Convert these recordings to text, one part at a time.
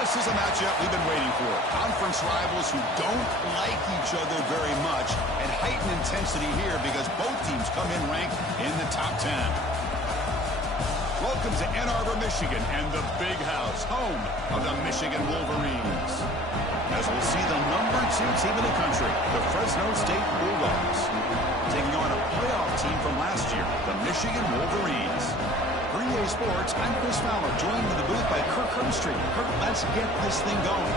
This is a matchup we've been waiting for. Conference rivals who don't like each other very much, and heightened intensity here because both teams come in ranked in the top 10. Welcome to Ann Arbor, Michigan, and the Big House, home of the Michigan Wolverines. As we'll see the #2 team in the country, the Fresno State Bulldogs, taking on a playoff team from last year, the Michigan Wolverines. For EA Sports, I'm Chris Fowler, joined in the booth by Kirk Herbstreit. Kirk, let's get this thing going.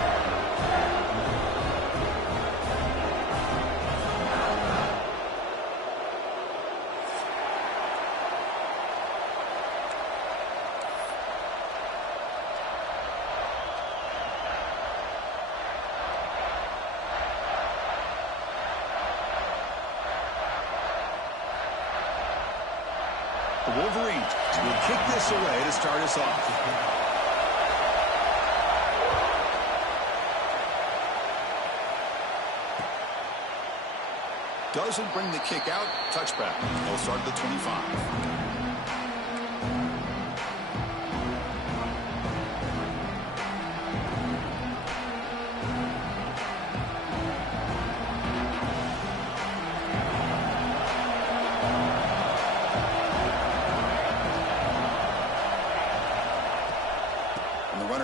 The Wolverines will kick this away to start us off. Doesn't bring the kick out. Touchback. They'll start at the 25.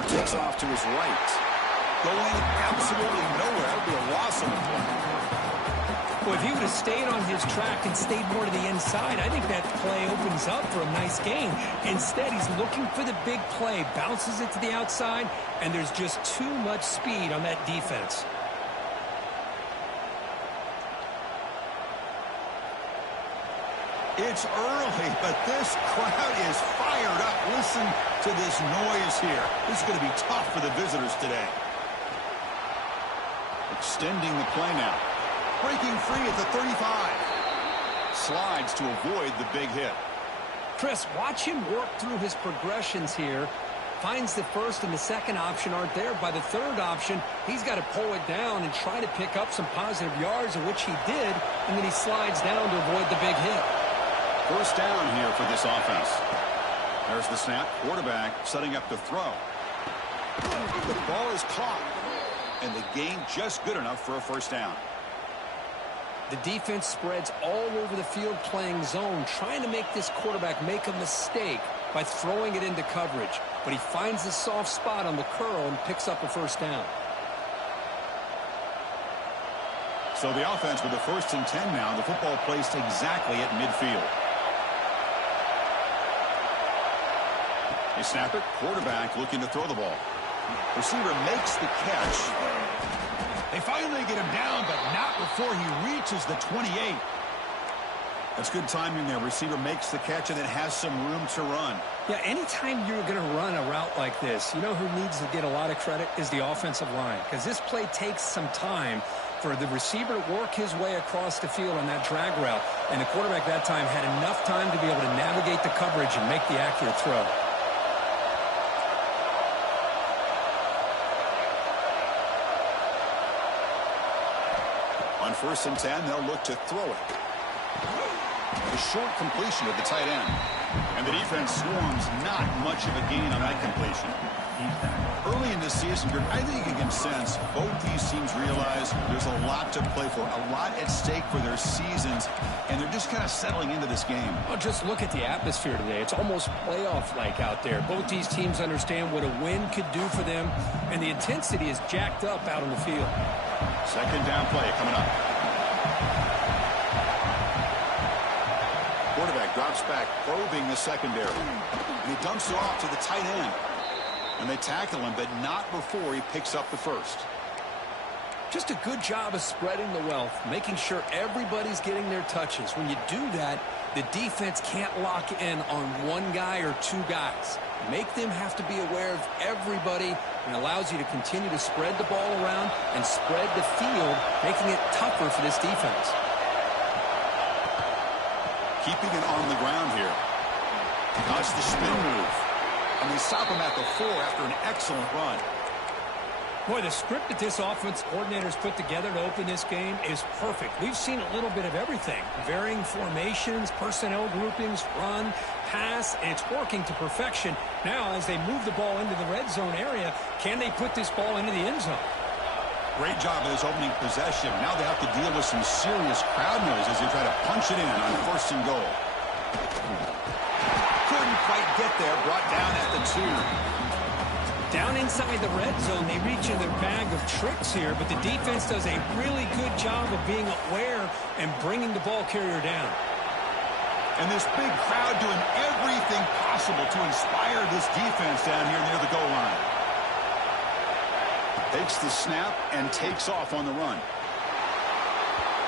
Takes off to his right. Going absolutely nowhere. That would be a loss on the play. Well, if he would have stayed on his track and stayed more to the inside, I think that play opens up for a nice gain. Instead, he's looking for the big play, bounces it to the outside, and there's just too much speed on that defense. It's early, but this crowd is fired up. Listen to this noise here. This is going to be tough for the visitors today. Extending the play now. Breaking free at the 35. Slides to avoid the big hit. Chris, watch him work through his progressions here. Finds the first and the second option aren't there. By the third option, he's got to pull it down and try to pick up some positive yards, of which he did, and then he slides down to avoid the big hit. First down here for this offense. There's the snap. Quarterback setting up to throw. The ball is caught. And the gain just good enough for a first down. The defense spreads all over the field playing zone, trying to make this quarterback make a mistake by throwing it into coverage. But he finds the soft spot on the curl and picks up a first down. So the offense with the 1st and 10 now. The football placed exactly at midfield. They snap it. Quarterback looking to throw the ball. Receiver makes the catch. They finally get him down, but not before he reaches the 28. That's good timing there. Receiver makes the catch and then has some room to run. Yeah, anytime you're going to run a route like this, you know who needs to get a lot of credit is the offensive line. Because this play takes some time for the receiver to work his way across the field on that drag route. And the quarterback that time had enough time to be able to navigate the coverage and make the accurate throw. On 1st and 10, they'll look to throw it. The short completion of the tight end. And the defense swarms not much of a gain on that completion. Early in this season, I think you can sense both these teams realize there's a lot to play for, a lot at stake for their seasons, and they're just kind of settling into this game. Well, just look at the atmosphere today. It's almost playoff-like out there. Both these teams understand what a win could do for them, and the intensity is jacked up out on the field. Second down play coming up. Quarterback drops back, probing the secondary. And he dumps it off to the tight end. And they tackle him, but not before he picks up the first. Just a good job of spreading the wealth, making sure everybody's getting their touches. When you do that, the defense can't lock in on one guy or two guys. Make them have to be aware of everybody, and allows you to continue to spread the ball around and spread the field, making it tougher for this defense. Keeping it on the ground here. That's the spin move. And they stop him at the 4 after an excellent run. Boy, the script that this offense coordinator's put together to open this game is perfect. We've seen a little bit of everything. Varying formations, personnel groupings, run, pass, and it's working to perfection. Now, as they move the ball into the red zone area, can they put this ball into the end zone? Great job of this opening possession. Now they have to deal with some serious crowd noise as they try to punch it in on 1st and goal. Couldn't quite get there. Brought down at the 2. Down inside the red zone, they reach in their bag of tricks here, but the defense does a really good job of being aware and bringing the ball carrier down. And this big crowd doing everything possible to inspire this defense down here near the goal line. Takes the snap and takes off on the run.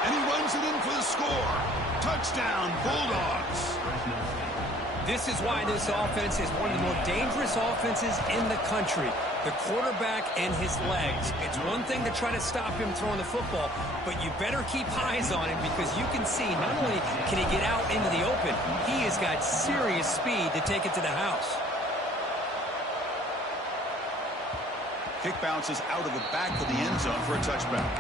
And he runs it in for the score. Touchdown, Bulldogs. This is why this offense is one of the more dangerous offenses in the country. The quarterback and his legs. It's one thing to try to stop him throwing the football, but you better keep eyes on him because you can see not only can he get out into the open, he has got serious speed to take it to the house. Kick bounces out of the back of the end zone for a touchback.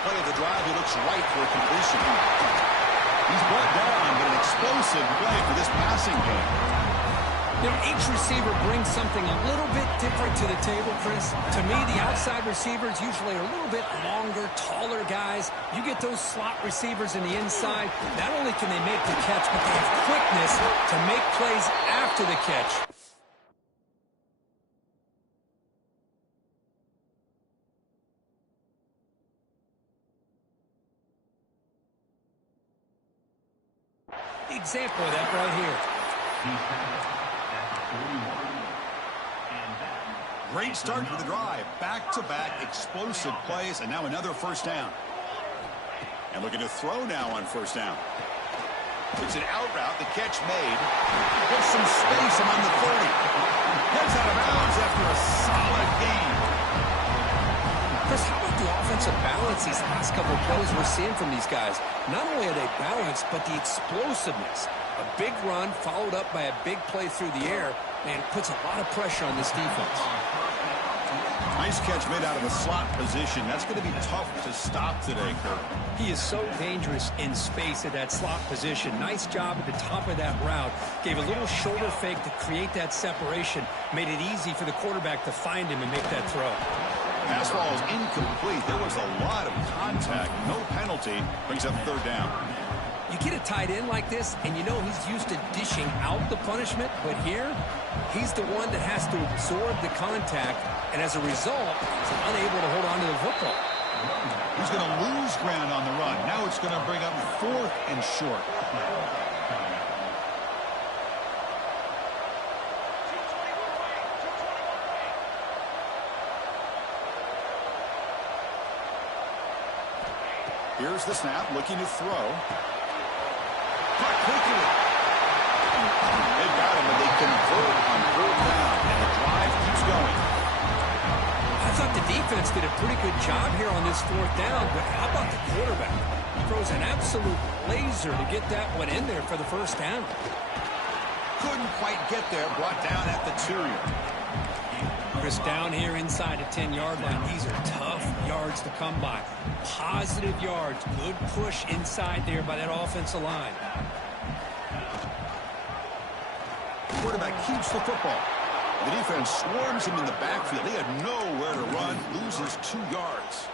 Play of the drive, he looks right for a completion. He's brought down, but an explosive play for this passing game. You know, each receiver brings something a little bit different to the table, Chris. To me, the outside receivers usually are a little bit longer, taller guys. You get those slot receivers in the inside, not only can they make the catch, but they have quickness to make plays after the catch. Example of that right here. Great start to the drive. Back-to-back explosive plays, and now another 1st down. And looking to throw now on 1st down. It's an out route. The catch made. Gets some space among the 30. Heads out of bounds after a solid gain. Chris, how about the offensive balance these last couple of plays we're seeing from these guys? Not only are they balanced, but the explosiveness. A big run followed up by a big play through the air, and it puts a lot of pressure on this defense. Nice catch made out of a slot position. That's going to be tough to stop today, Kurt. He is so dangerous in space at that slot position. Nice job at the top of that route. Gave a little shoulder fake to create that separation. Made it easy for the quarterback to find him and make that throw. Pass ball is incomplete. There was a lot of contact. No penalty. Brings up 3rd down. You get a tight end like this, and you know he's used to dishing out the punishment, but here, he's the one that has to absorb the contact, and as a result, he's unable to hold on to the football. He's going to lose ground on the run. Now it's going to bring up 4th and short. Here's the snap, looking to throw. Caught quickly. They got him, but they convert on 4th down, and the drive keeps going. I thought the defense did a pretty good job here on this 4th down, but how about the quarterback? He throws an absolute laser to get that one in there for the 1st down. Couldn't quite get there, brought down at the 2. Chris, down here inside the 10-yard line, these are tough yards to come by. Positive yards, good push inside there by that offensive line. Quarterback keeps the football. The defense swarms him in the backfield. They had nowhere to run, loses 2 yards.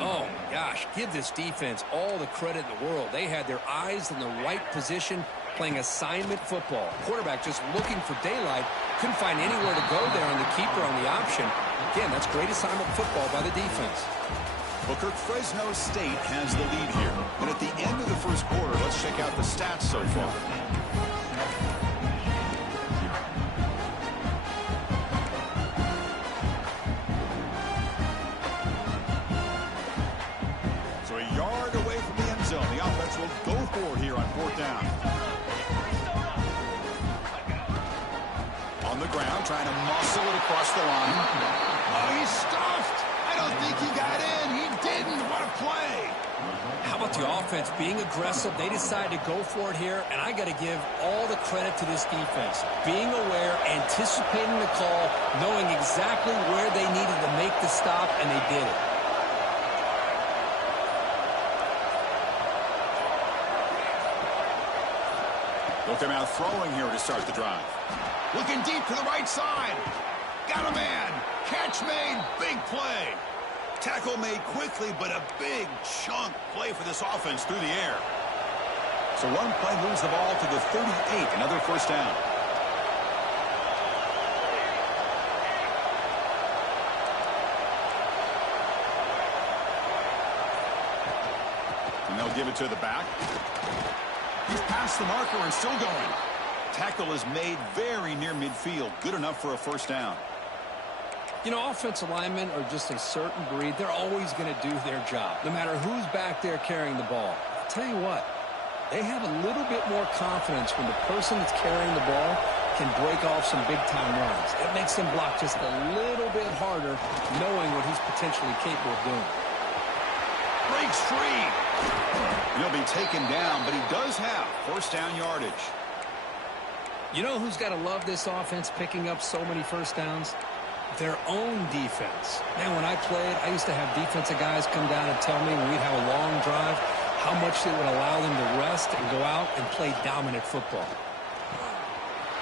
Oh, gosh, give this defense all the credit in the world. They had their eyes in the right position, playing assignment football. Quarterback just looking for daylight. Couldn't find anywhere to go there on the keeper on the option. Again, that's great assignment football by the defense. Booker, Fresno State has the lead here. And at the end of the 1st quarter, let's check out the stats so far. So a yard away from the end zone. The offense will go forward here on 4th down. On the ground, trying to muscle it across the line. Oh, he's stuffed. I don't think he got in. He didn't. What a play. How about the offense being aggressive? They decided to go for it here, and I got to give all the credit to this defense. Being aware, anticipating the call, knowing exactly where they needed to make the stop, and they did it. They'll come out throwing here to start the drive. Looking deep to the right side. Got a man. Catch made. Big play. Tackle made quickly, but a big chunk play for this offense through the air. So one play moves the ball to the 38, another first down. And they'll give it to the back. He's past the marker and still going. Tackle is made very near midfield. Good enough for a first down. You know, offensive linemen are just a certain breed. They're always going to do their job, no matter who's back there carrying the ball. I'll tell you what, they have a little bit more confidence when the person that's carrying the ball can break off some big-time runs. It makes them block just a little bit harder, knowing what he's potentially capable of doing. Breaks free. He'll be taken down, but he does have first down yardage. You know who's got to love this offense picking up so many first downs? Their own defense. Man, when I played, I used to have defensive guys come down and tell me when we'd have a long drive how much it would allow them to rest and go out and play dominant football.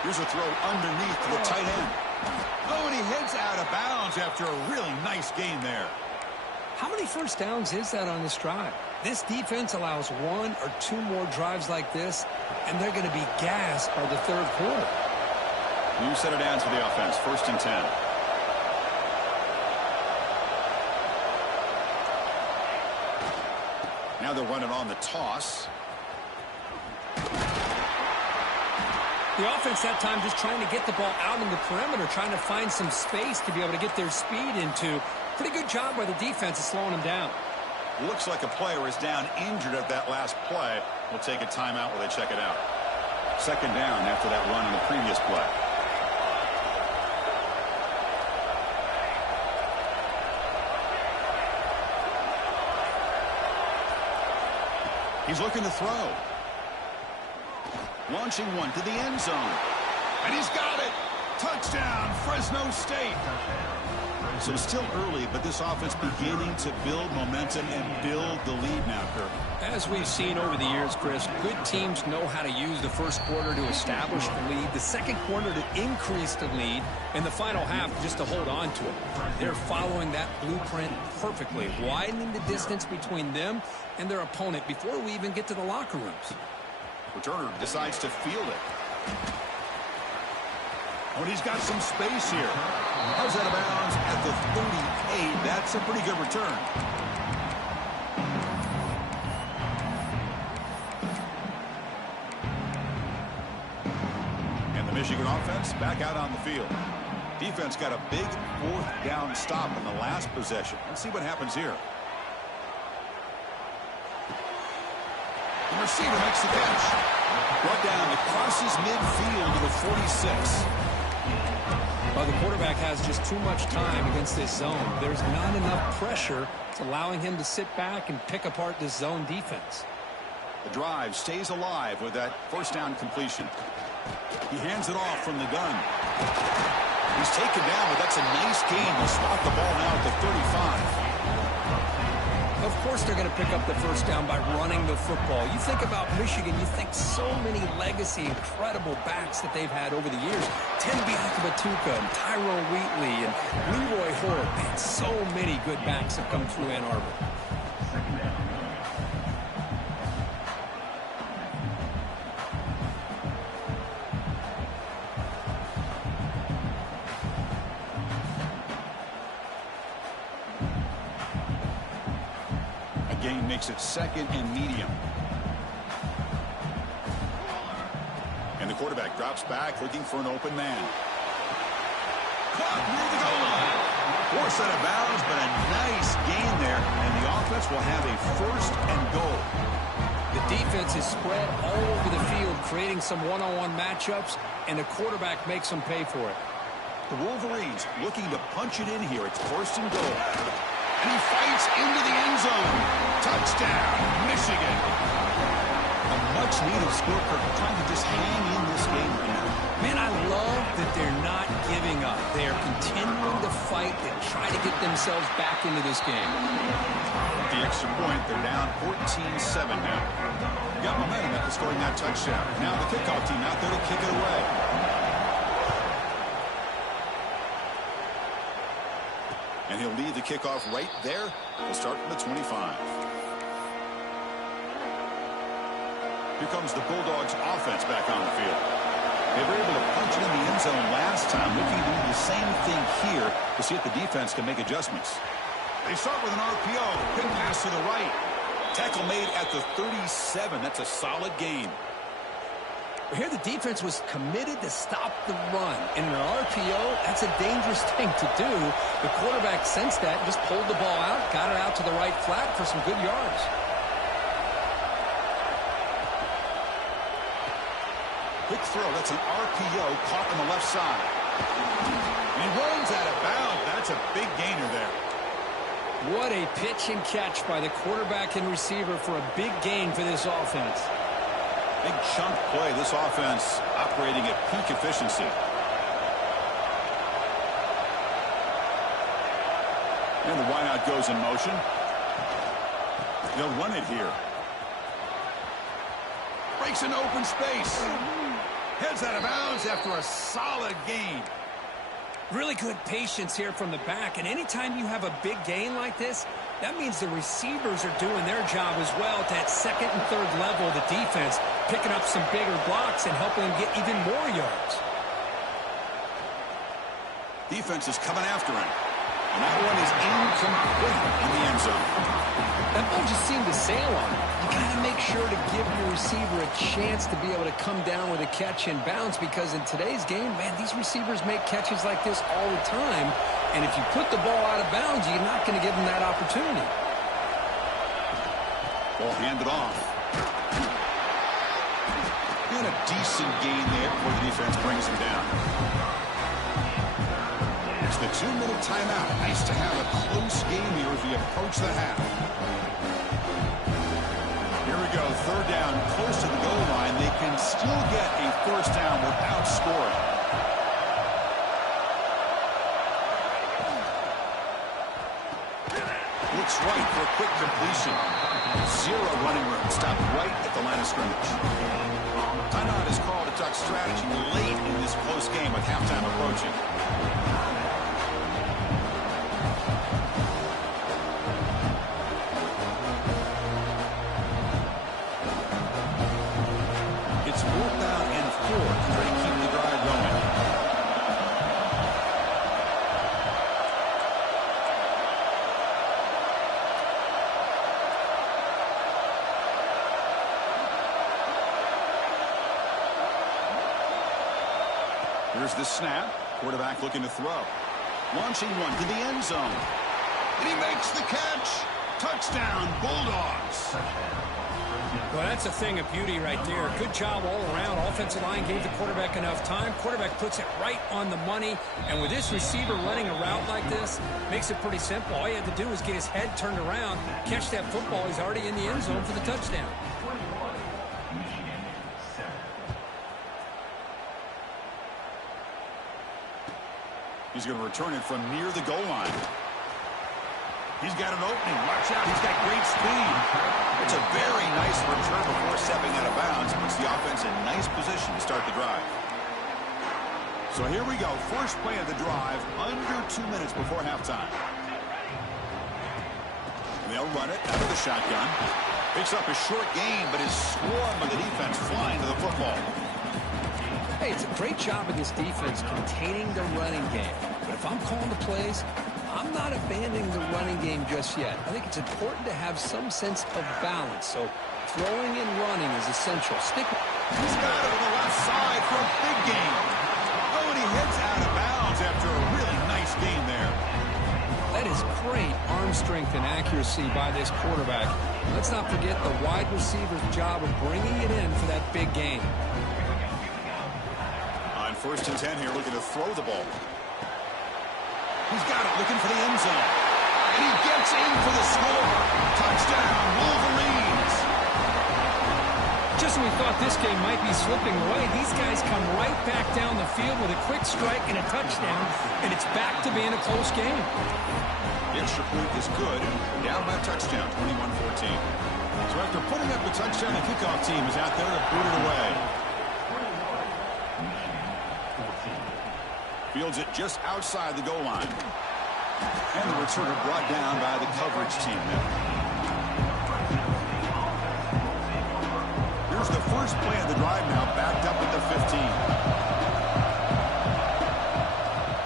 Here's a throw underneath to the tight end. Oh, and he heads out of bounds after a really nice game there. How many first downs is that on this drive? This defense allows one or two more drives like this, and they're going to be gassed by the third quarter. New set of downs for the offense, 1st and 10. Now they're running on the toss. The offense that time just trying to get the ball out in the perimeter, trying to find some space to be able to get their speed into. Pretty good job by the defense of slowing them down. Looks like a player is down injured at that last play. We'll take a timeout while they check it out. 2nd down after that run in the previous play. He's looking to throw. Launching one to the end zone. And he's got it. Touchdown, Fresno State. So still early, but this offense beginning to build momentum and build the lead now, Kirk. As we've seen over the years, Chris, good teams know how to use the first quarter to establish the lead, the second quarter to increase the lead, and the final half just to hold on to it. They're following that blueprint perfectly, widening the distance between them and their opponent before we even get to the locker rooms. Returner decides to field it. Oh, and he's got some space here. Goes out of bounds at the 38. That's a pretty good return. And the Michigan offense back out on the field. Defense got a big 4th down stop in the last possession. Let's see what happens here. The receiver makes the catch. Brought down, it crosses midfield to the 46. Well, the quarterback has just too much time against this zone. There's not enough pressure. It's allowing him to sit back and pick apart this zone defense. The drive stays alive with that first down completion. He hands it off from the gun. He's taken down, but that's a nice gain. They'll spot the ball now at the 35. Of course they're going to pick up the first down by running the football. You think about Michigan, you think so many legacy, incredible backs that they've had over the years. Tim Biakabatuka and Tyrone Wheatley and Leroy Hort. Man, so many good backs have come through Ann Arbor. Gain makes it 2nd and medium. And the quarterback drops back looking for an open man. Caught near the goal line. Forced out of bounds, but a nice gain there. And the offense will have a 1st and goal. The defense is spread all over the field, creating some one-on-one matchups, and the quarterback makes them pay for it. The Wolverines looking to punch it in here. It's first and goal. And he fights into the end zone. Touchdown, Michigan. A much-needed score, Kirk, trying to just hang in this game right now. Man, I love that they're not giving up. They are continuing to fight and try to get themselves back into this game. With the extra point, they're down 14-7 now. Got momentum after scoring that touchdown. Now the kickoff team out there to kick it away. And he'll lead the kickoff right there. We'll start from the 25. Here comes the Bulldogs offense back on the field. They were able to punch it in the end zone last time. Looking to do the same thing here to see if the defense can make adjustments. They start with an RPO. Quick pass to the right. Tackle made at the 37. That's a solid gain. Here the defense was committed to stop the run. In an RPO, that's a dangerous thing to do. The quarterback sensed that, just pulled the ball out, got it out to the right flat for some good yards. Quick throw. That's an RPO caught on the left side. And he runs out of bounds. That's a big gainer there. What a pitch and catch by the quarterback and receiver for a big gain for this offense. Big chunk play. This offense operating at peak efficiency. And the wideout goes in motion. They'll run it here. Breaks into open space. Heads out of bounds after a solid gain. Really good patience here from the back. And anytime you have a big gain like this, that means the receivers are doing their job as well at that second and third level of the defense, picking up some bigger blocks and helping them get even more yards. Defense is coming after him. And that one is incomplete in the end zone. That ball just seemed to sail on him. You got to make sure to give your receiver a chance to be able to come down with a catch and bounce, because in today's game, man, these receivers make catches like this all the time. And if you put the ball out of bounds, you're not going to give them that opportunity. Ball handed off. And a decent gain there before the defense brings him down. It's the 2-minute timeout. Nice to have a close game here as we approach the half. Here we go. Third down, close to the goal line. They can still get a first down without scoring. Looks right for a quick completion. Zero running room. Stopped right at the line of scrimmage. Timeout is called to talk strategy late in this close game with halftime approaching. It's 4th down and 4 to try to keep the drive going. Here's the snap. Quarterback looking to throw. Launching one to the end zone. And he makes the catch. Touchdown, Bulldogs. Well, that's a thing of beauty right there. Good job all around. Offensive line gave the quarterback enough time. Quarterback puts it right on the money. And with this receiver running a route like this, makes it pretty simple. All he had to do was get his head turned around, catch that football. He's already in the end zone for the touchdown. He's going to return it from near the goal line. He's got an opening. Watch out. He's got great speed. It's a very nice return before stepping out of bounds. Puts the offense in nice position to start the drive. So here we go. First play of the drive, under 2 minutes before halftime. They'll run it out of the shotgun. Picks up a short gain, but is swarmed by the defense flying to the football. Hey, it's a great job of this defense containing the running game. But if I'm calling the plays, I'm not abandoning the running game just yet. I think it's important to have some sense of balance. So throwing and running is essential. He's got it on the left side for a big gain. Oh, and he heads out of bounds after a really nice gain there. That is great arm strength and accuracy by this quarterback. Let's not forget the wide receiver's job of bringing it in for that big gain. On 1st and 10 here, looking to throw the ball. He's got it, looking for the end zone. And he gets in for the score. Touchdown, Wolverines. Just when we thought this game might be slipping away, these guys come right back down the field with a quick strike and a touchdown, and it's back to being a close game. The extra point is good. Down by a touchdown, 21-14. So after putting up a touchdown, the kickoff team is out there to boot it away. Fields it just outside the goal line. And the returner brought down by the coverage team there. Here's the first play of the drive now, backed up at the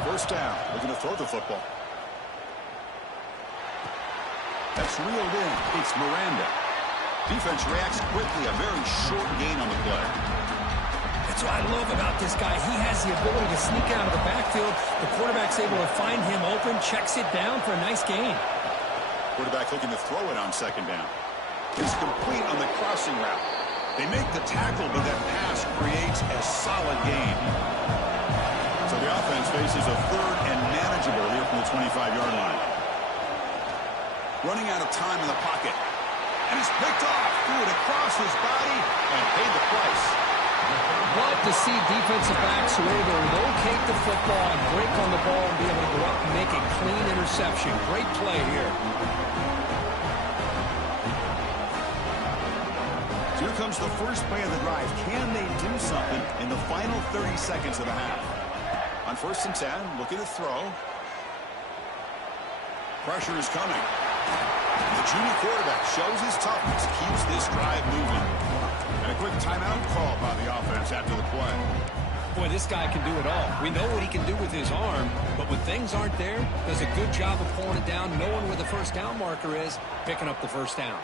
15. First down, looking to throw the football. That's reeled in. It's Miranda. Defense reacts quickly. A very short gain on the play. That's what I love about this guy. He has the ability to sneak out of the backfield. The quarterback's able to find him open, checks it down for a nice gain. Quarterback looking to throw it on second down. It's complete on the crossing route. They make the tackle, but that pass creates a solid gain. So the offense faces a third and manageable here from the 25-yard line. Running out of time in the pocket. And it's picked off. Threw it across his body and paid the price. Love to see defensive backs who are able to locate the football and break on the ball and be able to go up and make a clean interception. Great play here. So here comes the first play of the drive. Can they do something in the final 30 seconds of the half? On 1st and 10, looking to throw. Pressure is coming. The junior quarterback shows his toughness, keeps this drive moving. And a quick timeout call by the offense after the play. Boy, this guy can do it all. We know what he can do with his arm, but when things aren't there, does a good job of pulling it down, knowing where the first down marker is, picking up the first down.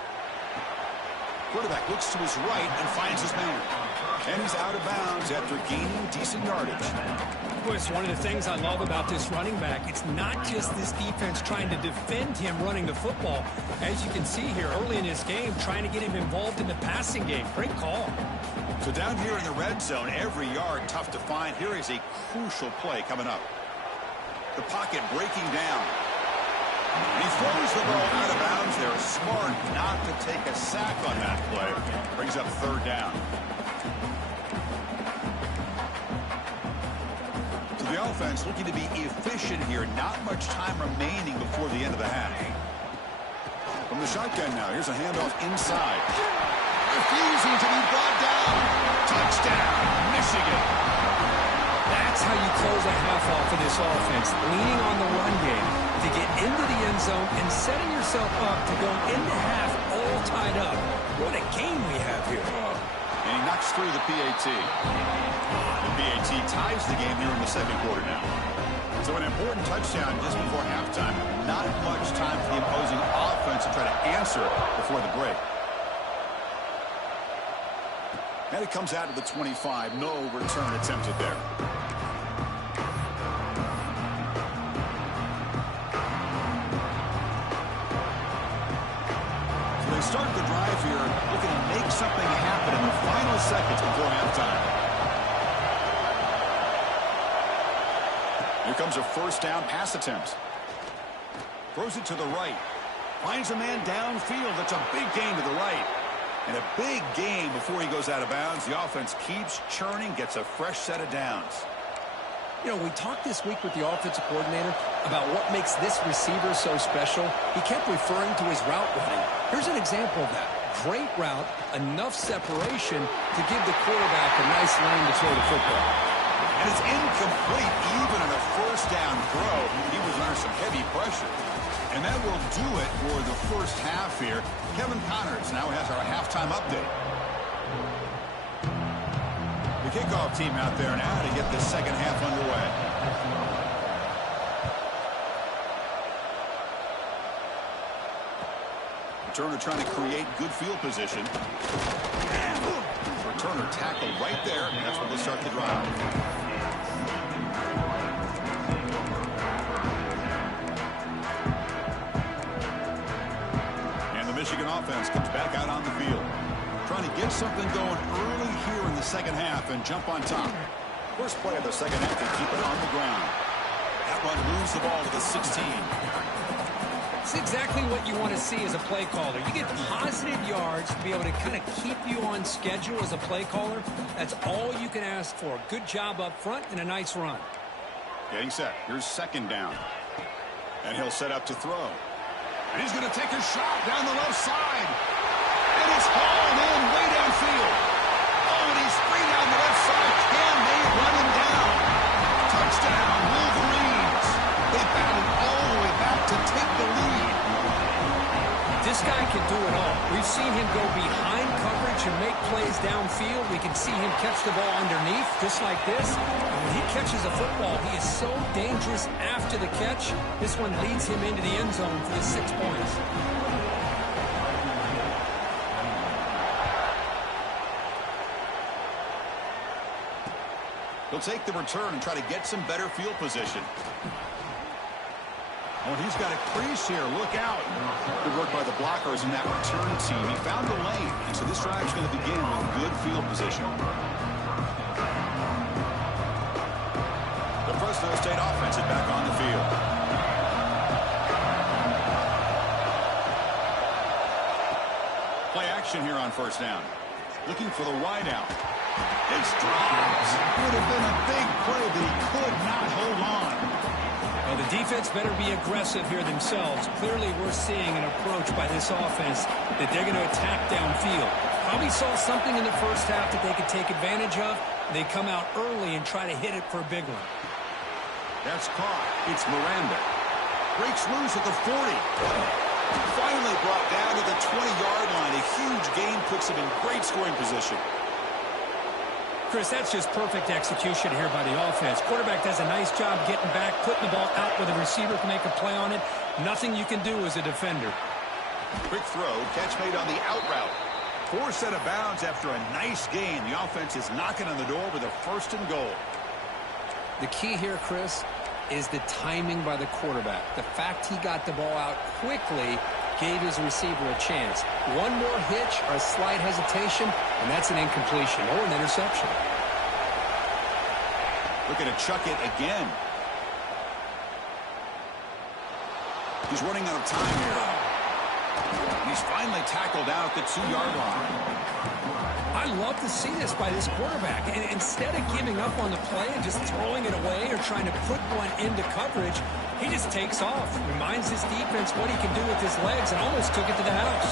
Quarterback looks to his right and finds his man. And he's out of bounds after gaining decent yardage. Boy, it's one of the things I love about this running back. It's not just this defense trying to defend him running the football. As you can see here early in this game, trying to get him involved in the passing game. Great call. So down here in the red zone, every yard tough to find. Here is a crucial play coming up. The pocket breaking down. And he throws the ball out of bounds there. Smart not to take a sack on that play. Brings up third down. So the offense looking to be efficient here. Not much time remaining before the end of the half. From the shotgun now, here's a handoff inside. Refusing to be brought down. Touchdown, Michigan. That's how you close a half off of this offense. Leaning on the run game to get into the end zone and setting yourself up to go into half all tied up. What a game we have here. And he knocks through the PAT. The PAT ties the game here in the second quarter now. So an important touchdown just before halftime. Not much time for the opposing offense to try to answer before the break. And it comes out to the 25. No return attempted there. So they start the drive here, looking to make something happen in the final seconds before halftime. Here comes a first down pass attempt. Throws it to the right. Finds a man downfield. That's a big gain to the right. And a big gain before he goes out of bounds. The offense keeps churning, gets a fresh set of downs. You know, we talked this week with the offensive coordinator about what makes this receiver so special. He kept referring to his route running. Here's an example of that. Great route, enough separation to give the quarterback a nice lane to throw the football. And it's incomplete even on a first down throw. He was under some heavy pressure. And that will do it for the first half here. Kevin Connors now has our halftime update. The kickoff team out there now to get the second half underway. Returner trying to create good field position. Returner tackled right there. And that's where they'll start the drive. Michigan offense comes back out on the field. Trying to get something going early here in the second half and jump on top. First play of the second half to keep it on the ground. That run moves the ball to the 16. It's exactly what you want to see as a play caller. You get positive yards to be able to kind of keep you on schedule as a play caller. That's all you can ask for. Good job up front and a nice run. Getting set. Here's second down. And he'll set up to throw. And he's going to take a shot down the left side. And it's hauled in way downfield. Oh, and he's free down the left side. Can they run him down? Touchdown, Wolverines. They battled all the way back to take the lead. This guy can do it all. We've seen him go behind coverage and make plays downfield. We can see him catch the ball underneath, just like this. And when he catches a football, he is so dangerous after the catch. This one leads him into the end zone for the 6 points. He'll take the return and try to get some better field position. Oh, he's got a crease here. Look out. Good work by the blockers in that return team. He found the lane, and so this drive's going to begin with good field position. The Fresno State offense is back on the field. Play action here on first down. Looking for the wide out. It's dropped. Would have been a big play, but he could not hold on. Well, the defense better be aggressive here themselves. Clearly, we're seeing an approach by this offense that they're going to attack downfield. Probably saw something in the first half that they could take advantage of. They come out early and try to hit it for a big one. That's caught. It's Miranda. Breaks loose at the 40. Finally brought down to the 20-yard line. A huge gain puts him in great scoring position. Chris, that's just perfect execution here by the offense. Quarterback does a nice job getting back, putting the ball out where the receiver can make a play on it. Nothing you can do as a defender. Quick throw, catch made on the out route. Poor set of bounds after a nice gain. The offense is knocking on the door with a 1st and goal. The key here, Chris, is the timing by the quarterback. The fact he got the ball out quickly gave his receiver a chance. One more hitch or a slight hesitation, and that's an incompletion or an interception. Looking to chuck it again. He's running out of time here. He's finally tackled out at the 2-yard line. I love to see this by this quarterback. And instead of giving up on the play and just throwing it away or trying to put one into coverage, he just takes off, reminds his defense what he can do with his legs, and almost took it to the house.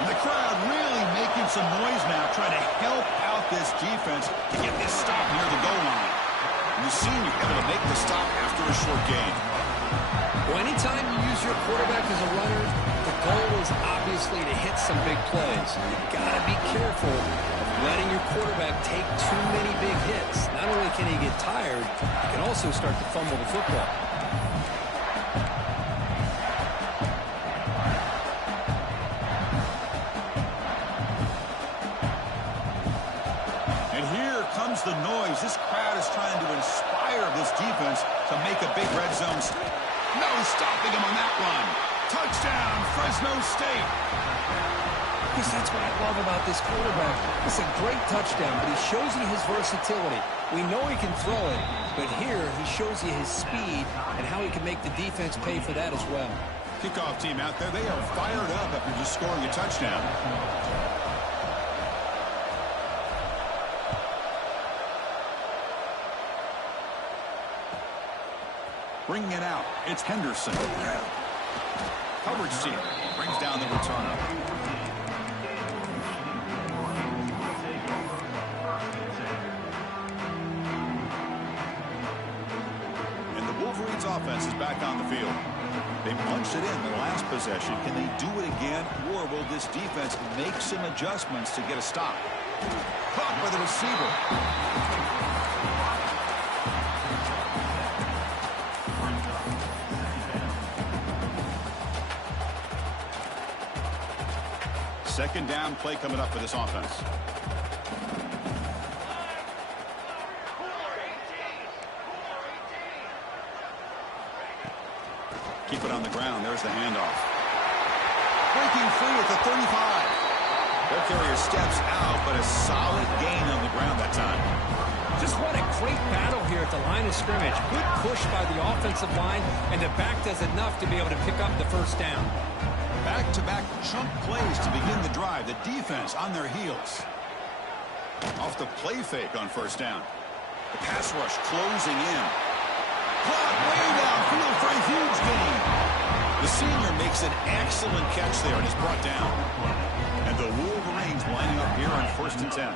And the crowd really making some noise now, trying to help out this defense to get this stop near the goal line. And you've seen you're able to make the stop after a short gain. Well, anytime you use your quarterback as a runner, the goal is obviously to hit some big plays. You've got to be careful of letting your quarterback take too many big hits. Not only can he get tired, he can also start to fumble the football. And here comes the noise. This crowd is trying to inspire this defense to make a big red zone. No stopping him on that run. Touchdown, Fresno State. Because that's what I love about this quarterback. It's a great touchdown, but he shows you his versatility. We know he can throw it, but here he shows you his speed and how he can make the defense pay for that as well. Kickoff team out there, they are fired up after just scoring a touchdown. Bringing it out, it's Henderson. Coverage team brings down the returner. And the Wolverines offense is back on the field. They punched it in the last possession. Can they do it again, or will this defense make some adjustments to get a stop? Caught by the receiver. Second down play coming up for this offense. Keep it on the ground. There's the handoff. Breaking free at the 35. Their carrier steps out, but a solid gain on the ground that time. Just what a great battle here at the line of scrimmage. Good push by the offensive line, and the back does enough to be able to pick up the first down. Back-to-back chunk plays to begin the drive. The defense on their heels. Off the play fake on first down. The pass rush closing in. Caught way downfield for a huge gain. The senior makes an excellent catch there and is brought down. And the Wolverines lining up here on 1st and 10.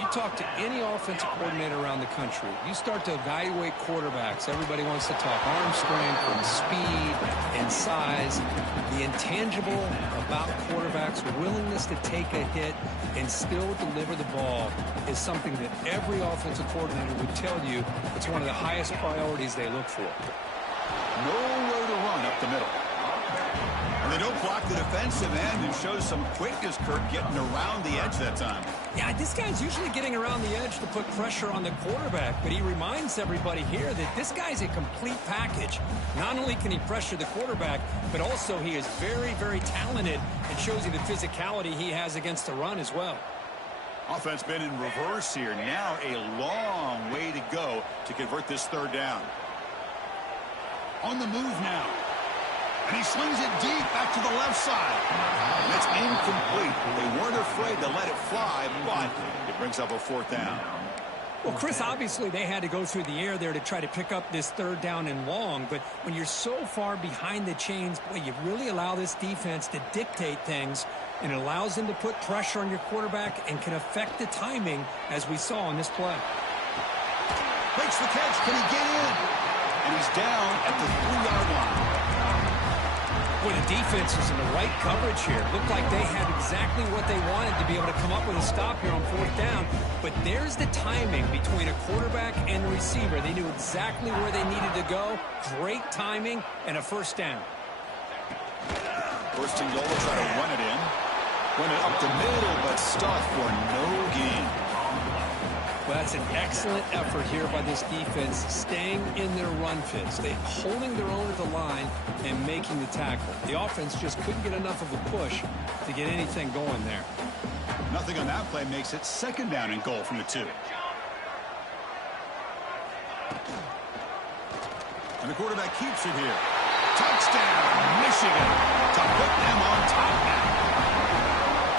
You talk to any offensive coordinator around the country, you start to evaluate quarterbacks. Everybody wants to talk arm strength and speed and size. The intangible about quarterbacks' willingness to take a hit and still deliver the ball is something that every offensive coordinator would tell you it's one of the highest priorities they look for. Nowhere to run up the middle. And they don't block the defensive end and shows some quickness, Kirk, getting around the edge that time. Yeah, this guy's usually getting around the edge to put pressure on the quarterback, but he reminds everybody here that this guy's a complete package. Not only can he pressure the quarterback, but also he is very, very talented and shows you the physicality he has against the run as well. Offense been in reverse here. Now a long way to go to convert this third down. On the move now. And he slings it deep back to the left side. And it's incomplete. They weren't afraid to let it fly, but it brings up a 4th down. Well, Chris, obviously they had to go through the air there to try to pick up this 3rd down and long, but when you're so far behind the chains, boy, you really allow this defense to dictate things, and it allows them to put pressure on your quarterback and can affect the timing, as we saw in this play. Makes the catch. Can he get in? And he's down at the 3-yard line. Well, the defense is in the right coverage here. Looked like they had exactly what they wanted to be able to come up with a stop here on 4th down. But there's the timing between a quarterback and a receiver. They knew exactly where they needed to go. Great timing and a 1st down. 1st and goal, try to run it in. Run it up the middle, but stuff for no gain. Well, that's an excellent effort here by this defense, staying in their run fits. They holding their own at the line and making the tackle. The offense just couldn't get enough of a push to get anything going there. Nothing on that play makes it 2nd down and goal from the 2. And the quarterback keeps it here. Touchdown, Michigan, to put them on top now.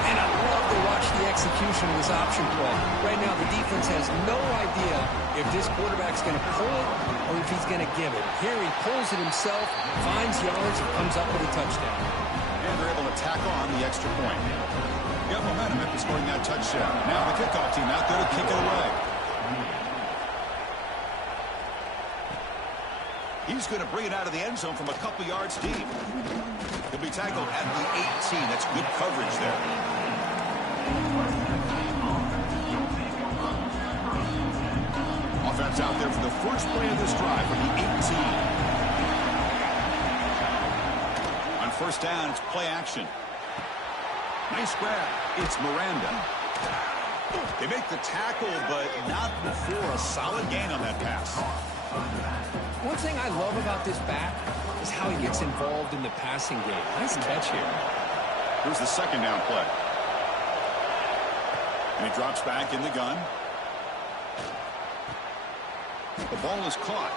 And I love to watch the execution of this option play. Right now, the defense has no idea if this quarterback's going to pull it or if he's going to give it. Here he pulls it himself, finds yards, and comes up with a touchdown. And they're able to tackle on the extra point. Got momentum after scoring that touchdown. Now the kickoff team out there to kick it away. He's going to bring it out of the end zone from a couple yards deep. He'll be tackled at the 18. That's good coverage there. Offense out there for the first play of this drive from the 18. On 1st down, it's play action. Nice grab. It's Miranda. They make the tackle, but not before a solid gain on that pass. One thing I love about this back is how he gets involved in the passing game. Nice catch here. Here's the 2nd down play. And he drops back in the gun. The ball is caught.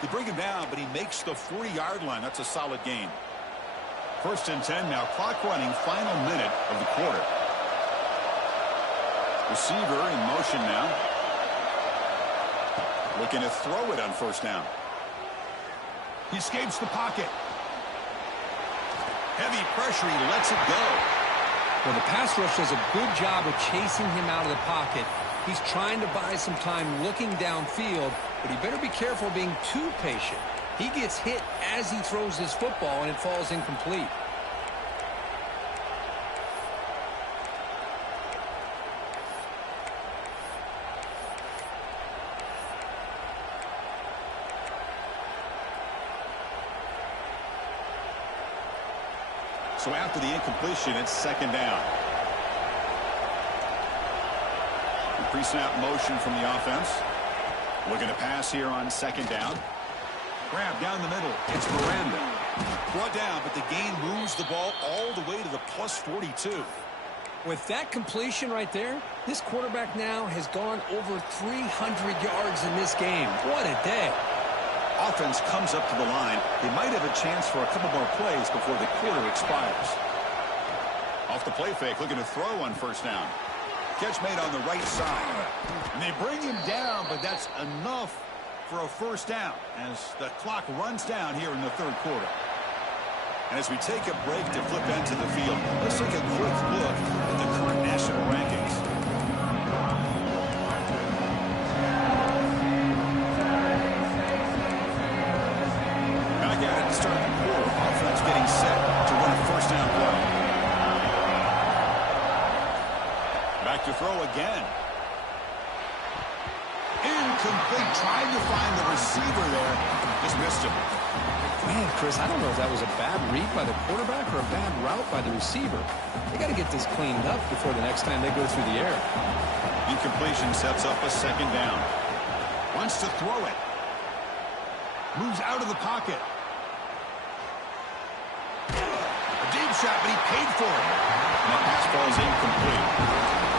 They bring him down, but he makes the 40-yard line. That's a solid gain. 1st and 10 now. Clock running, final minute of the quarter. Receiver in motion now. Looking to throw it on 1st down. He escapes the pocket. Heavy pressure. He lets it go. Well, the pass rush does a good job of chasing him out of the pocket. He's trying to buy some time looking downfield, but he better be careful being too patient. He gets hit as he throws his football, and it falls incomplete. So after the incompletion, it's 2nd down. Pre-snap motion from the offense. Looking to pass here on 2nd down. Grab down the middle. It's Miranda. Brought down, but the gain moves the ball all the way to the +42. With that completion right there, this quarterback now has gone over 300 yards in this game. What a day. Offense comes up to the line. They might have a chance for a couple more plays before the quarter expires. Off the play fake, looking to throw on first down. Catch made on the right side. And they bring him down, but that's enough for a first down as the clock runs down here in the third quarter. And as we take a break to flip into the field, let's take a quick look at the current national rankings. Back at it to start the quarter. Offense getting set to run a first down play. Back to throw again. Incomplete. Trying to find the receiver there. Just missed him. Man, Chris, I don't know if that was a bad read by the quarterback or a bad route by the receiver. They got to get this cleaned up before the next time they go through the air. Incompletion sets up a second down. Wants to throw it. Moves out of the pocket. A deep shot, but he paid for it. And that pass ball is incomplete.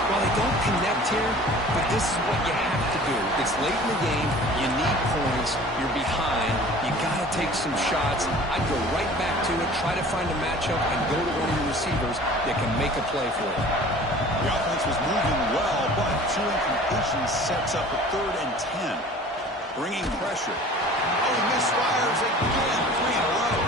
Well, they don't connect here, but this is what you have to do. It's late in the game. You need points. You're behind. You got to take some shots. I'd go right back to it, try to find a matchup, and go to one of your receivers that can make a play for you. The offense was moving well, but two incompletions sets up a 3rd and 10. Bringing pressure. Oh, misfires again. 3 in a row.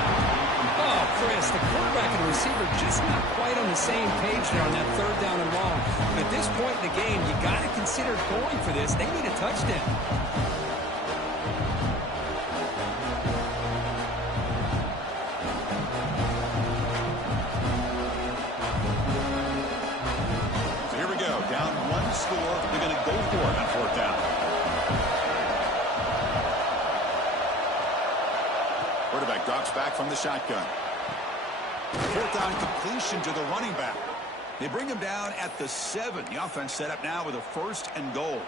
Oh, Chris, the quarterback and the receiver just not quite on the same page there on that 3rd down and long. But at this point in the game, you got to consider going for this. They need a touchdown. So here we go. Down 1 score. They're going to go for it on 4th down. Quarterback drops back from the shotgun. 4th down completion to the running back. They bring him down at the 7. The offense set up now with a 1st and goal.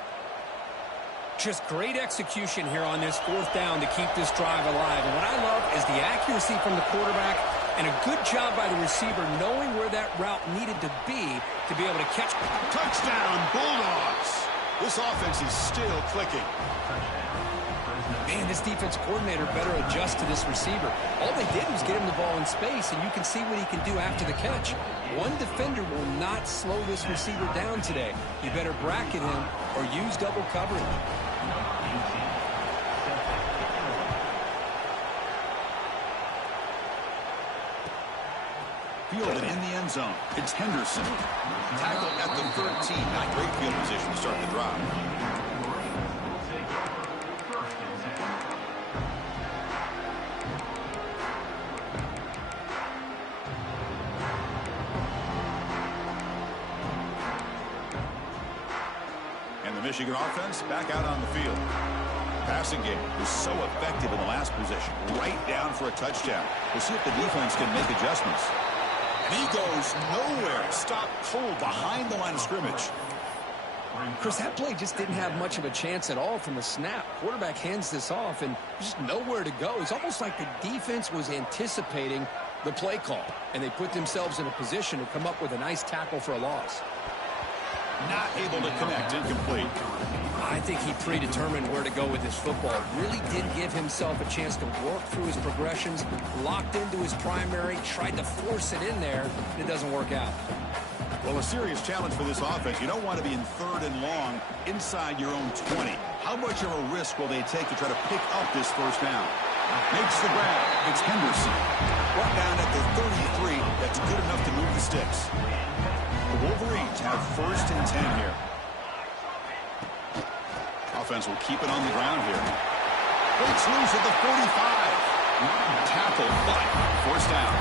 Just great execution here on this 4th down to keep this drive alive. And what I love is the accuracy from the quarterback and a good job by the receiver knowing where that route needed to be able to catch. Touchdown, Bulldogs. This offense is still clicking. Man, this defense coordinator better adjust to this receiver. All they did was get him the ball in space, and you can see what he can do after the catch. One defender will not slow this receiver down today. You better bracket him or use double coverage. Fielded in the end zone. It's Henderson. Tackled at the 13. Not great field position to start the drive. And the Michigan offense back out on the field. Passing game was so effective in the last possession. Right down for a touchdown. We'll see if the defense can make adjustments. And he goes nowhere. Stopped cold behind the line of scrimmage. Chris, that play just didn't have much of a chance at all from the snap. Quarterback hands this off and just nowhere to go. It's almost like the defense was anticipating the play call, and they put themselves in a position to come up with a nice tackle for a loss. Not able to connect. Incomplete. I think he predetermined where to go with his football. Really did give himself a chance to work through his progressions, locked into his primary, tried to force it in there, and it doesn't work out. Well, a serious challenge for this offense. You don't want to be in 3rd and long inside your own 20. How much of a risk will they take to try to pick up this first down? Makes the grab. It's Henderson. Brought down at the 33. That's good enough to move the sticks. The Wolverines have 1st and 10 here. Offense will keep it on the ground here. Breaks loose at the 45. Tackle, but 1st down.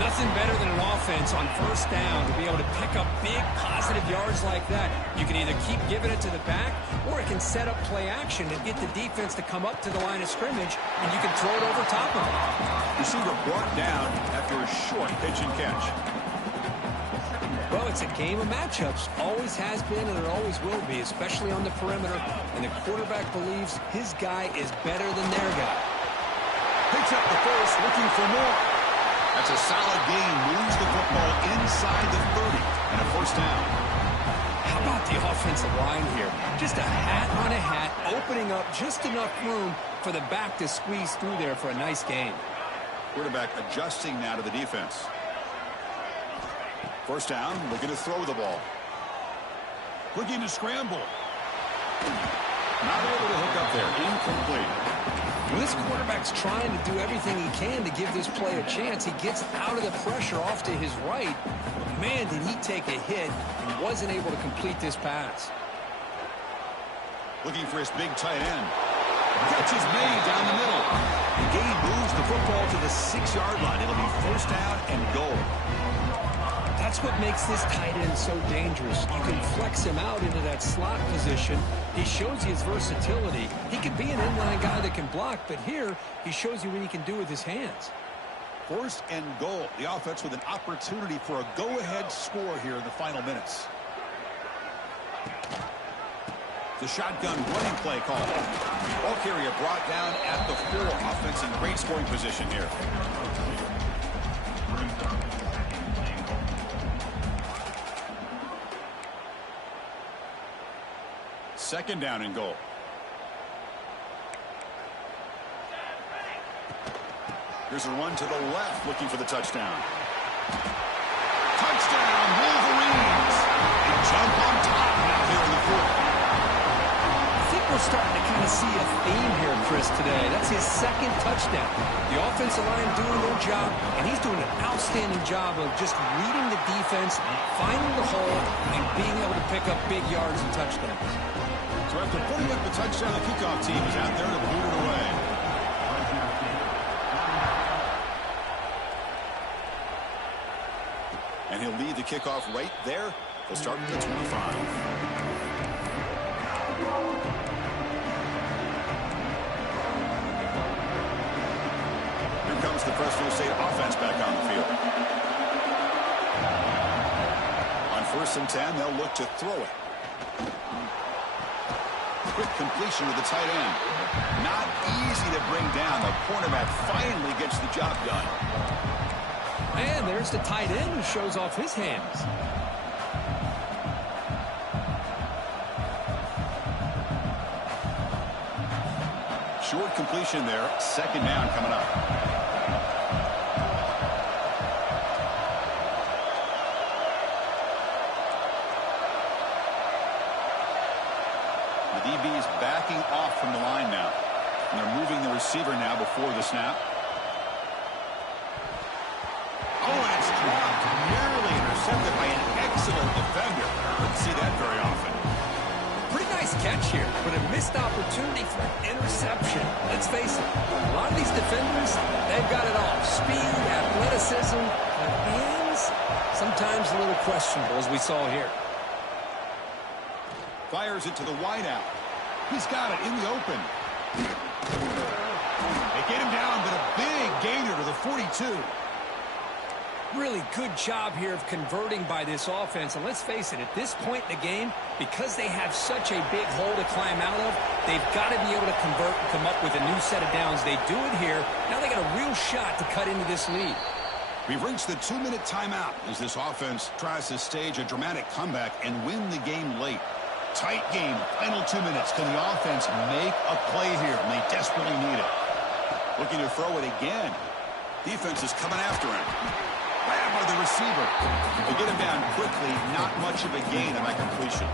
Nothing better than an offense on 1st down to be able to pick up big positive yards like that. You can either keep giving it to the back, or it can set up play action and get the defense to come up to the line of scrimmage, and you can throw it over top of it. Receiver brought down after a short pitch and catch. Well, it's a game of matchups. Always has been, and it always will be, especially on the perimeter. And the quarterback believes his guy is better than their guy. Picks up the first, looking for more. That's a solid gain. Moves the football inside the 30 and a first down. How about the offensive line here? Just a hat on a hat, opening up just enough room for the back to squeeze through there for a nice gain. Quarterback adjusting now to the defense. First down, looking to throw the ball. Looking to scramble. Not able to hook up there. Incomplete. Well, this quarterback's trying to do everything he can to give this play a chance. He gets out of the pressure off to his right. But man, did he take a hit and wasn't able to complete this pass. Looking for his big tight end. Catch is made down the middle. The gain moves the football to the 6-yard line. It'll be first down and goal. That's what makes this tight end so dangerous. You can flex him out into that slot position. He shows you his versatility. He can be an inline guy that can block, but here he shows you what he can do with his hands. First and goal. The offense with an opportunity for a go-ahead score here in the final minutes. The shotgun running play call. Ball carrier brought down at the 4. Offense in great scoring position here. Second down and goal. Here's a run to the left, looking for the touchdown. Touchdown, Wolverines! They jump on top now here in the 4th. I think we're starting to kind of see a theme here, Chris, today. That's his second touchdown. The offensive line doing their job, and he's doing an outstanding job of just reading the defense, finding the hole, and being able to pick up big yards and touchdowns. So after putting up the touchdown, the kickoff team is out there to boot it away. And he'll lead the kickoff right there. They'll start from the 25. Here comes the Fresno State offense back on the field. On 1st and 10, they'll look to throw it. Quick completion to the tight end. Not easy to bring down. The cornerback finally gets the job done. And there's the tight end who shows off his hands. Short completion there. Second down coming up. The DB is backing off from the line now. And they're moving the receiver now before the snap. Oh, and it's dropped. Nearly intercepted by an excellent defender. Don't see that very often. Pretty nice catch here, but a missed opportunity for an interception. Let's face it, a lot of these defenders, they've got it all. Speed, athleticism, but hands, sometimes a little questionable, as we saw here. Fires it to the wideout. He's got it in the open. They get him down, but a big gainer to the 42. Really good job here of converting by this offense. And let's face it, at this point in the game, because they have such a big hole to climb out of, they've got to be able to convert and come up with a new set of downs. They do it here. Now they got a real shot to cut into this lead. We've reached the 2-minute timeout as this offense tries to stage a dramatic comeback and win the game late. Tight game, final 2 minutes. Can the offense make a play here? And they desperately need it. Looking to throw it again. Defense is coming after him. Grabbed by the receiver. They get him down quickly. Not much of a gain on that completion.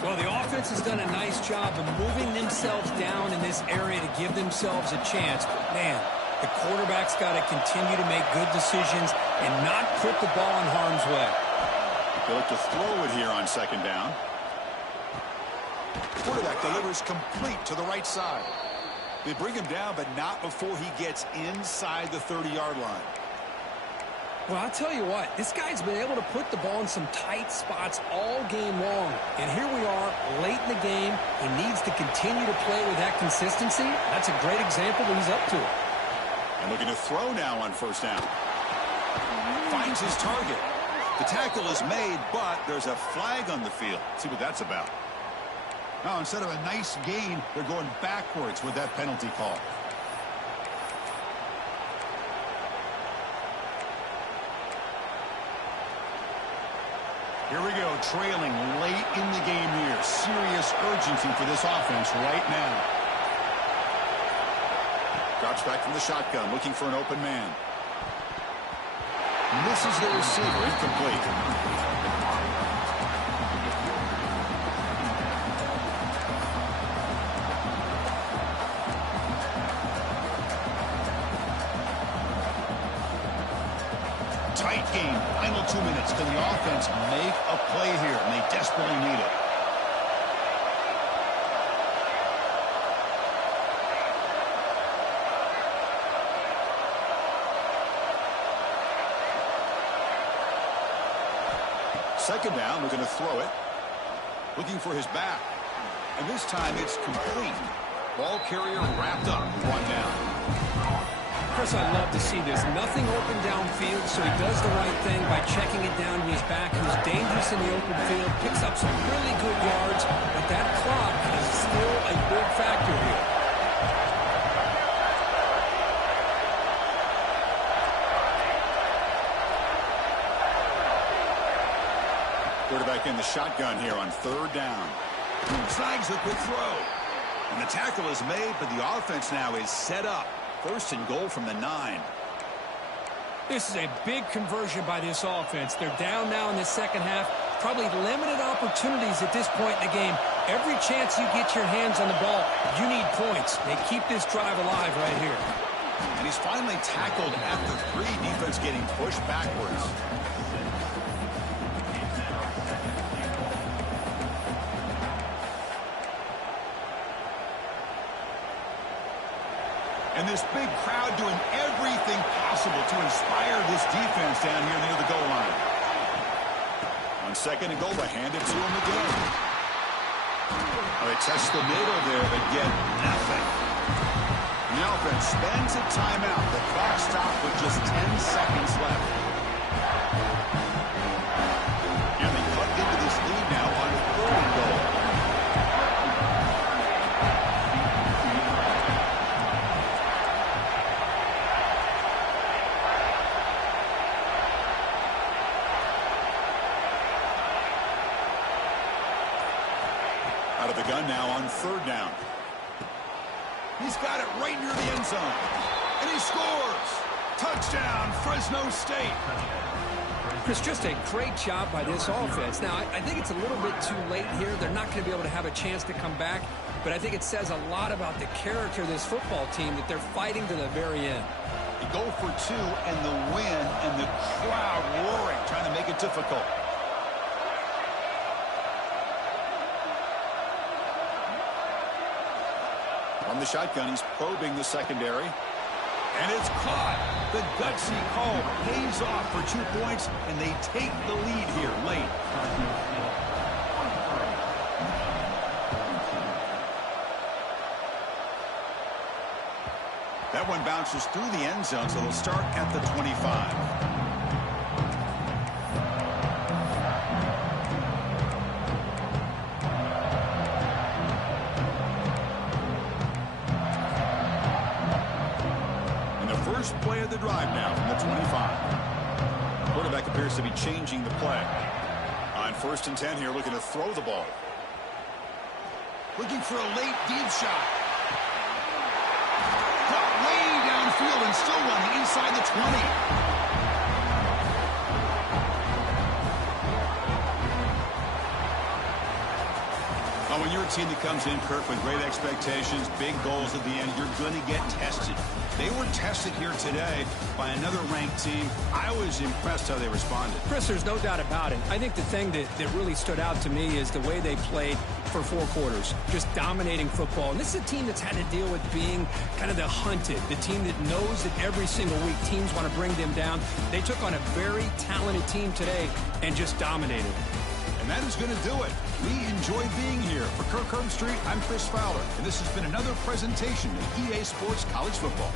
Well, the offense has done a nice job of moving themselves down in this area to give themselves a chance. But, man, the quarterback's got to continue to make good decisions and not put the ball in harm's way. They look to throw it here on second down. Quarterback delivers complete to the right side. They bring him down, but not before he gets inside the 30-yard line. Well, I'll tell you what, this guy's been able to put the ball in some tight spots all game long. And here we are, late in the game. He needs to continue to play with that consistency. That's a great example when he's up to it. And looking to throw now on first down. Finds his target. The tackle is made, but there's a flag on the field. Let's see what that's about. Now, instead of a nice gain, they're going backwards with that penalty call. Here we go, trailing late in the game here. Serious urgency for this offense right now. Drops back from the shotgun, looking for an open man. Misses the receiver, incomplete. Tight game. Final 2 minutes. Can the offense make a play here? And they desperately need it. Second down. We're going to throw it. Looking for his back. And this time it's complete. Ball carrier wrapped up. One down. Chris, I love to see this. Nothing open downfield, so he does the right thing by checking it down to his back. He was dangerous in the open field, picks up some really good yards, but that clock is still a big factor here. Quarterback in the shotgun here on third down. Snags the quick throw. And the tackle is made, but the offense now is set up. First and goal from the 9. This is a big conversion by this offense. They're down now in the second half. Probably limited opportunities at this point in the game. Every chance you get your hands on the ball, you need points. They keep this drive alive right here. And he's finally tackled at the 3. Defense getting pushed backwards. And this big crowd doing everything possible to inspire this defense down here near the goal line. On second and goal, they hand it to him again. They test the middle there, but get nothing. And the offense spends a timeout. The clock stopped with just 10 seconds left. And they cut into this lead now on third and goal. Out of the gun now on third down. He's got it right near the end zone. And he scores. Touchdown, Fresno State. Chris, just a great job by this offense. Now, I think it's a little bit too late here. They're not going to be able to have a chance to come back. But I think it says a lot about the character of this football team that they're fighting to the very end. You go for 2 and the win and the crowd roaring, trying to make it difficult. On the shotgun, he's probing the secondary. And it's caught. The gutsy call pays off for 2 points, and they take the lead here late. That one bounces through the end zone, so they'll start at the 25. First play of the drive now from the 25. Quarterback appears to be changing the play. On 1st and 10 here, looking to throw the ball. Looking for a late deep shot. Got way downfield and still running inside the 20. When you're a team that comes in, Kirk, with great expectations, big goals at the end, you're going to get tested. They were tested here today by another ranked team. I was impressed how they responded. Chris, there's no doubt about it. I think the thing that really stood out to me is the way they played for 4 quarters, just dominating football. And this is a team that's had to deal with being kind of the hunted, the team that knows that every single week teams want to bring them down. They took on a very talented team today and just dominated. And that is going to do it. We enjoy being here. For Kirk Street, I'm Chris Fowler, and this has been another presentation of EA Sports College Football.